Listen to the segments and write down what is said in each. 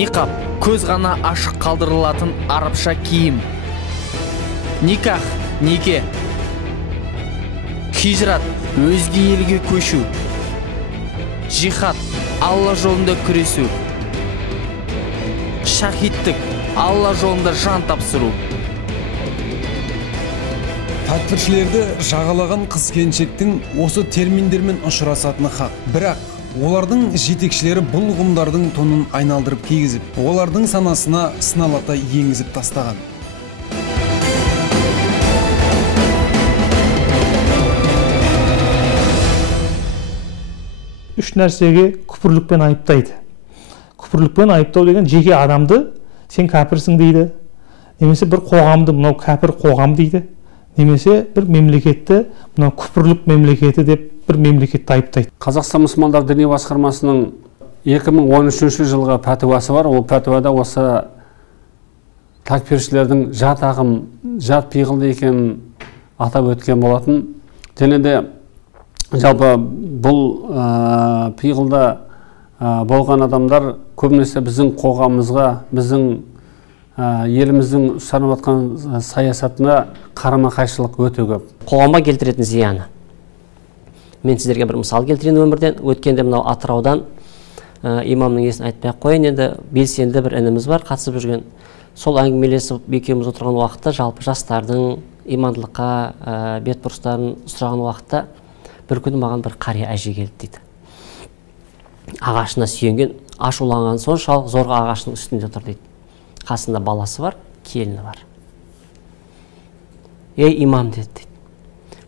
Ниқаб көз ғана ашық қалдырылатын арабша киім. Никах, неке. Хижрат, өзге елге көшу. Жихад, Алла жолында күресу. Шахидтік, Алла жолында жан тапсыру. Тәкфіршілерді жағалаған қыз-келіншектің осы терминдермен ұшырасатыны хақ. Бірақ олардың жетекшілері бұл ұғымдардың тонын айналдырып кигізіп, олардың санасына сыналата енгізіп тастаған. Үш нәрсеге күпірлікпен айыптайды. Күпірлікпен айыптау деген жеке адамды сен кәпірсің дейді, немесе бір қоғамды мынау кәпір қоғам дейді, немесе бір мемлекетті мынау күпірлік мемлекеті деп бір мемлекетті айыптайды. Қазақстан мұсылмандар діни басқармасының 2013 жылғы пәтуасы бар. Ол пәтуада осы тәкфиршілердің жат ағым, жат пиғылды екенін атап өткен болатын. Және де жалпы бұл пиғылда болған адамдар көбінесе біздің қоғамымызға, біздің еліміздің ұстанып жатқан саясатына қарама-қайшылық өте көп. Қоғамға келтіретін зияны. Мен сіздерге бір мысал келтірейін өмірден. Өткенде мынау Атыраудан имамның есін айтпай қойын, енді белсенді бір ініміз бар, қатысып жүрген. Сол әңгімелесіп екеуміз отырған уақытта жалпы жастардың имандылыққа бетбұрыстарын сұраған уақытта бір күні маған бір қария әже келді дейді. Ағашына сүйенген, ашуланған соншалық зорға ағаштың үстінде тұр дейді. Қасында баласы бар, келіні бар. Ей имам деді.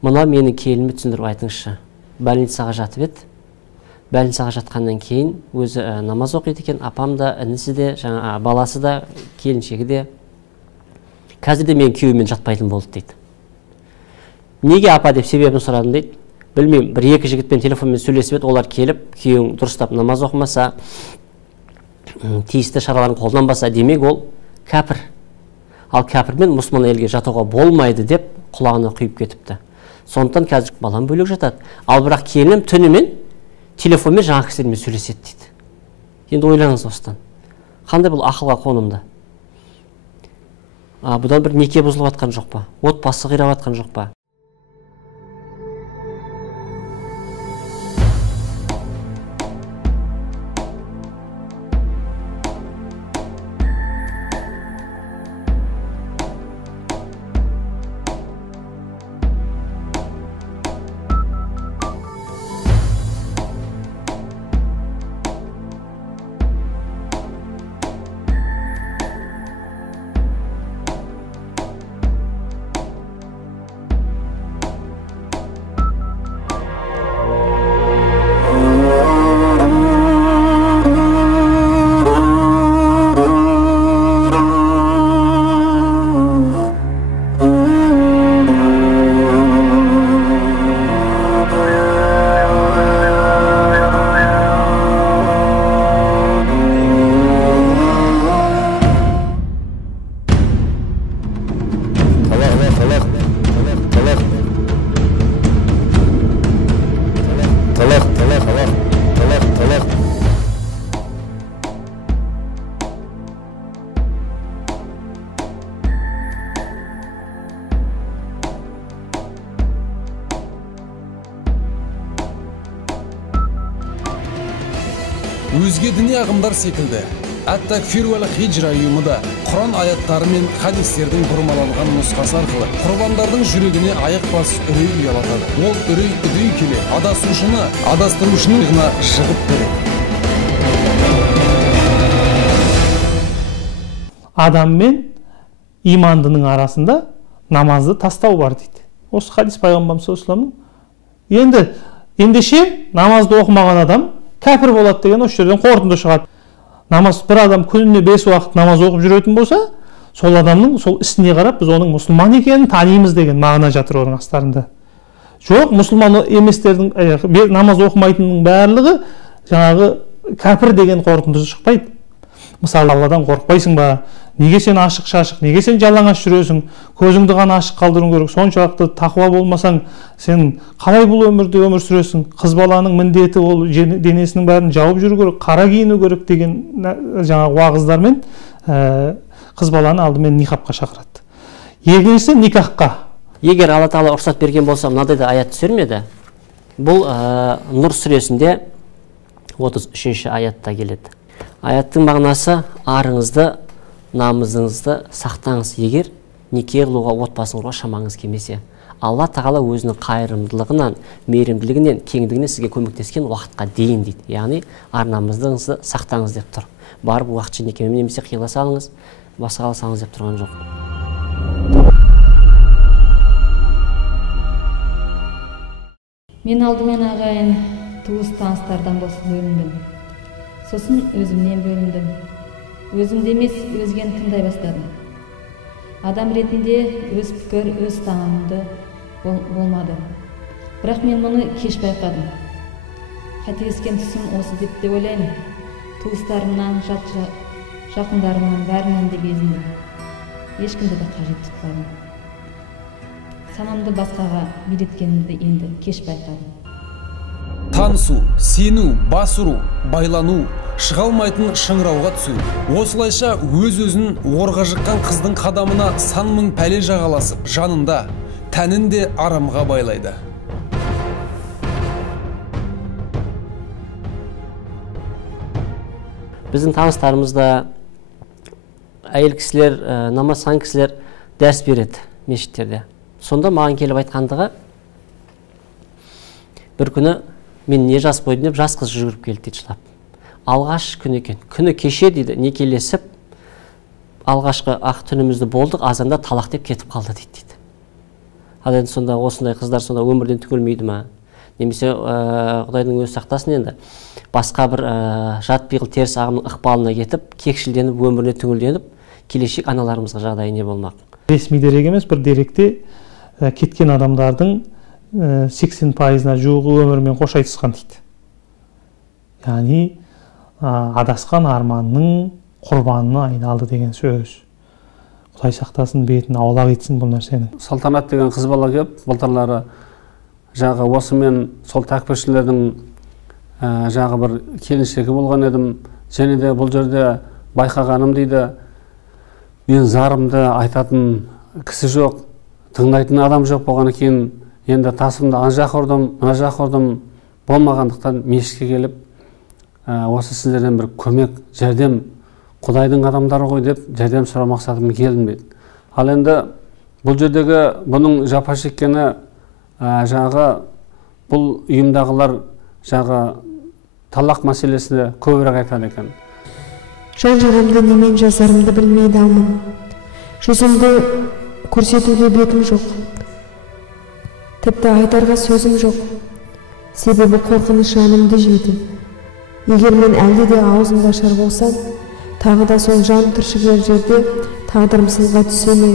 Мұна менің келініме түсіндіріп айтыңызшы. Больницаға жатып еді. Больницаға жатқаннан кейін өзі намаз оқиды екен. Апам да, інісі де, баласы да, келіншегі де. Қазір де мен күйеуіммен жатпайтын болды дейді. Неге апа деп себебін сұрадым дейді. Білмеймін, бір-екі жігітпен телефонмен сөйлесіп еді, олар келіп, күйеуің дұрыстап намаз оқымаса, тиісті шараларын қолданбаса, демек ол кәпір. Ал кәпірмен мұсылман елге жатуға болмайды деп құлағына құйып кетіпті. Сондықтан қазір балам бөлек жатады. Ал бірақ келінім түнімен телефонмен жаңа кісілермен сөйлеседі дейді. Енді ойлаңыз осыдан. Қандай бұл ақылға қонымды? Бұдан бір неке бұзылып жатқан жоқ па? Отбасы қирап жатқан жоқ па? Өзге діни ағымдар секілді, Ат-Такфир уәл Хиджра ұйымы да Құран аяттары мен хадистердің бұрмаланған нұсқасы арқылы құрбандардың жүрегіне аяқ-бас үрей ұялатады. Ол үрей үдей келе адасушыны адастырушының иығына жығып береді. Адам мен имандының арасында намазды тастау бар дейді. Осы хадис пайғамбарымыз саллаллаху алейхи ва саллям. Ендеше намазды оқымаған адам кәпір болады деген осы жерден қорытынды шығады. Намаз, бір адам күніне 5 уақыт намаз оқып жүретін болса, сол адамның сол ісіне қарап біз оның мұсылман екенін танимыз деген мағына жатыр оның астарында. Жоқ, мұсылман еместердің намаз оқымайтынның барлығы жаңағы кәпір деген қорытынды шықпайды. мысалы алладан қорықпайсың ба, неге сен ашық шашық, неге сен жалаңаш жүресің, көзіңді ғана ашық қалдыруың керек, соншалықты тақуа болмасаң сен қалай бұл өмірде өмір сүресің, қыз баланың міндеті ол денесінің бәрін жауып жүру керек, қара киіну керек деген жаңағы уағыздармен қыз баланы алдымен нихабқа шақырады. Екіншісі никахқа. Егер Алла Тағала рұқсат берген болса, мынадай да аят түсер ме еді? Бұл Нұр сүресінде 33-ші аятта келеді. Аяттың мағынасы: арыңызды, намызыңызды сақтаңыз, егер неке қылуға, отбасын құруға шамаңыз келмесе. Алла Тағала өзінің қайырымдылығынан, мейірімділігінен, кеңдігінен сізге көмектескен уақытқа дейін дейді. Яғни ар-намысыңызды сақтаңыз деп тұр. Барып уақытша некемен немесе қиыла салыңыз, басқа алсаңыз деп тұрған жоқ. Мен алдымен ағайын туыс таныстардан бөліндім. Сосын өзімнен бөліндім. Өзімді емес, өзгені тыңдай бастадым. Адам ретінде өз пікір, өз таңымды болмады. Бірақ мен мұны кеш байқадым. Қателескен тұсым осы деп те ойлаймын. Туыстарымнан, жақындарымнан, бәрінен де безіндім. Ешкімді де қажет тұтпадым. Санамды басқаға билеткенімді енді кеш байқадым. Танысу, сену, басыру, байлану, шыға алмайтын шыңырауға түсу. Осылайша өз-өзін орға жыққан қыздың қадамына сан мың пәле жағаласып, жанында, тәнін де арамға байлайды. Біздің таныстарымызда әйел кісілер, намазхан кісілер дәріс береді мешіттерде. Сонда маған келіп айтқандығы, бір күні мен не жас бойдым деп жас қыз жүгіріп келді дейді, жылап. Алғаш күн екен. Күні кеше дейді, некелесіп, алғашқы ақ түнімізді болдық, азанда талақ деп кетіп қалды дейді. Ал енді сонда осындай қыздар сонда өмірден түңілмейді ма? Немесе Құдайдың өзі сақтасын, енді басқа бір жат пиғыл теріс ағымның ықпалына кетіп, кекшілденіп, өміріне түңілденіп, келешек аналарымызға жағдайы не болмақ? Ресми дерек емес, бір деректе кеткен адамдардың 80%-на жуығы өмірмен қош айтысқан дейді. Яғни адасқан арманның құрбанына айналды деген сөз. Құдай сақтасын, бетін аулақ етсін бұл нәрсені. Салтанат деген қыз бала келіп, былтырлары жағы осымен сол тәкпіршілердің жағы бір келіншегі болған едім. Және де бұл жерде байқағаным дейді, мен зарымды айтатын кісі жоқ, тыңдайтын адам жоқ болғаны кейін, енді тасымды ана жақ ұрдым, мына жақ ұрдым, болмағандықтан мешітке келіп, осы сіздерден бір көмек, жәрдем, Құдайдың адамдары ғой деп жәрдем сұрау мақсатым келдім дейді. Ал енді бұл жердегі бұның жапа шеккені жағы бұл ұйымдағылар жағы талақ мәселесіне көбірек айтады екен. Жан-жағымды немен жазарымды білмей далмын. Жүзімді көрсетуге бетім жоқ. Тіпті айтарға сөзім жоқ. Себебі қорқыныш жанымды жейді. Егер мен әлде де аузымды ашар болсам, тағы да сол жан түршігер жерде тағдырым сынға түсе ме,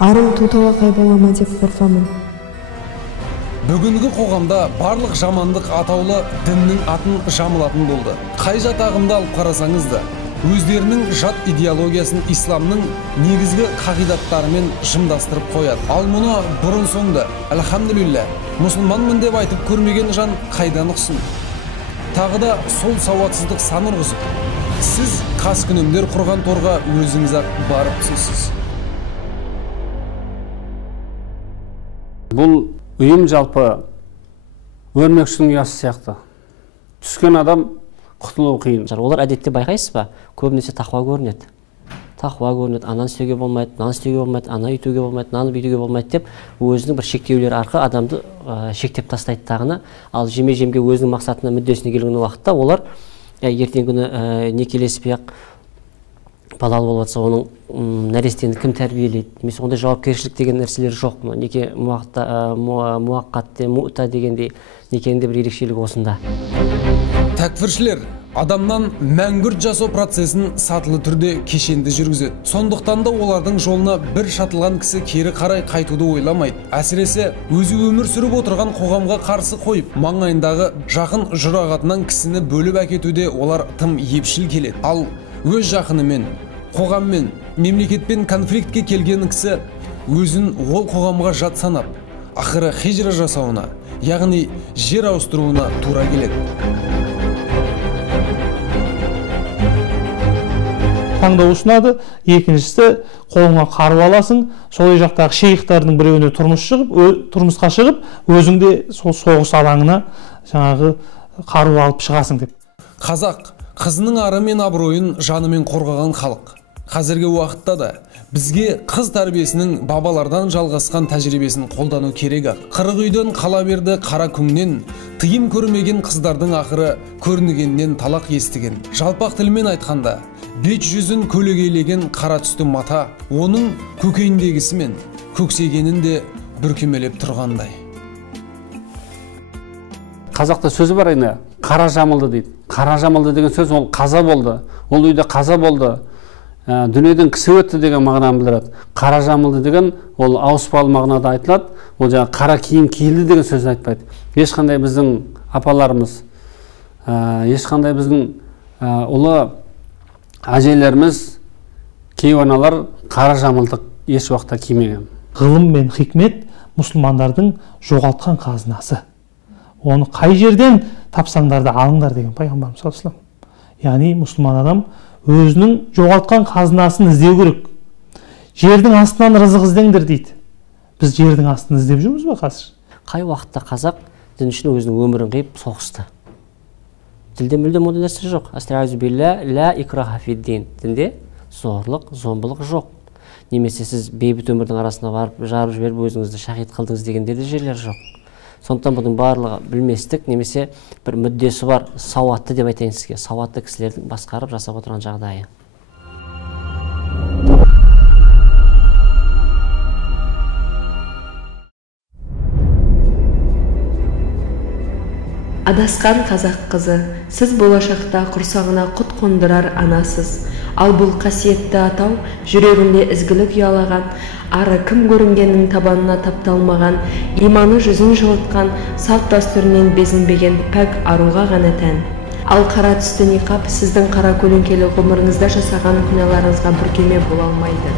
арым туталақай бола ма деп қорқамын. Бүгінгі қоғамда барлық жамандық атаулы діннің атын жамылатын болды. Қай жат ағымды алып қарасаңыз да, өздерінің жат идеологиясын исламның негізгі қағидаттарымен жымдастырып қояды. Ал мұны бұрын соңды, әлхамдулилля, мұсылманмын деп айтып көрмеген жан қайдан ұқсын? Тағы да сол сауатсыздық сан ұрғызып, сіз қаскүнемдер құрған торға өзіңіз-ақ барып түсесіз. Бұл ұйым жалпы өрмекшінің ұясы сияқты. Түскен адам құтылуы қиын. Олар әдетте байқайсыз ба? Көбінесе тақуа көрінеді. Тақуа көрінеді, ананы істеуге болмайды, мынаны істеуге болмайды, ана үйтуге болмайды, мынаны бүйтуге болмайды деп өзінің бір шектеулері арқылы адамды шектеп тастайды тағына. Ал жеме-жемге өзінің мақсатына, мүддесіне келген уақытта олар ертең күні некелеспей-ақ балалы болып жатса, оның нәрестені кім тәрбиелейді? Немесе ондай жауапкершілік деген нәрселер жоқ. Неке муаққат, муъта дегендей некенің де бір ерекшелігі осында. Тәкфіршілер адамнан мәңгүрт жасау процесін сатылы түрде кешенді жүргізеді. Сондықтан да олардың жолына бір шатылған кісі кері қарай қайтуды ойламайды. Әсіресе өзі өмір сүріп отырған қоғамға қарсы қойып, маңайындағы жақын жұрағатынан кісіні бөліп әкетуде олар тым епшіл келеді. Ал өз жақынымен, қоғаммен, мемлекетпен конфликтке келген кісі өзін ол қоғамға жат санап, ақыры хижра жасауына, яғни жер ауыстыруына тура келеді. Таңдау ұсынады. Екіншісі, қолыңа қару аласың, сол жақтағы шейхтардың біреуіне тұрмысқа шығып, өзіңде сол соғыс алаңына жаңағы қару алып шығасың деп. Қазақ қызының ары мен абыройын жанымен қорғаған халық. Қазіргі уақытта да бізге қыз тәрбиесінің бабалардан жалғасқан тәжірибесін қолдану керек. Қырық үйден қала берді қара күңнен, тыйым көрмеген қыздардың ақыры көрінігеннен талақ естіген. Жалпақ тілмен айтқанда, бет жүзін көлегейлеген қара түсті мата, оның көкейіндегісі мен көксегенін де бүркемелеп тұрғандай. Қазақта сөзі бар айна, қара жамылды дейді. Қара жамылды деген сөз ол қаза болды. Ол үйде қаза болды. Дүниеден кісі өтті деген мағынаны білдіреді. Қара жамылды деген ол ауыспалы мағынада айтылады. Ол жаңа қара киім киілді деген сөзді айтпайды. Ешқандай біздің апаларымыз, ешқандай біздің ұлы әжелеріміз, кейуаналар қара жамылдық еш уақытта кимеген. Ғылым мен хикмет мұсылмандардың жоғалтқан қазынасы. Оны қай жерден тапсаңдар да алыңдар деген пайғамбарымыз саллаллаху алейхи ва саллям. Яғни мұсылман адам өзінің жоғалтқан қазынасын іздеу керек. Жердің астынан рызық іздеңдер дейді. Біз жердің астын іздеп жүрміз бе қазір? Қай уақытта қазақ дін үшін өзінің өмірін қиып соғысты? Ділде мүлдем ондай нәрсе жоқ. Астағфиру билля ла икраха фид-дин. Дінде зорлық, зомбылық жоқ. Немесе сіз бейбіт өмірдің арасына барып, жарып жіберіп өзіңізді шахид қылдыңыз дегенде де жерлер жоқ. Сондықтан бұның барлығы білместік, немесе бір мүддесі бар, сауатты деп айтайын сізге. Сауатты кісілердің басқарып жасап отырған жағдайы. Адасқан қазақ қызы, сіз болашақта құрсағына құт қондырар анасыз. Ал бұл қасиетті атау жүрегінде ізгілік ұялаған, ары кім көрінгеннің табанына тапталмаған, иманы жүзін жылытқан, салт дәстүрінен безінбеген пәк аруға ғана тән. Ал қара түсті ниқап сіздің қара көлеңкелі ғұмырыңызда жасаған күнәларыңызға бүркеме бола алмайды.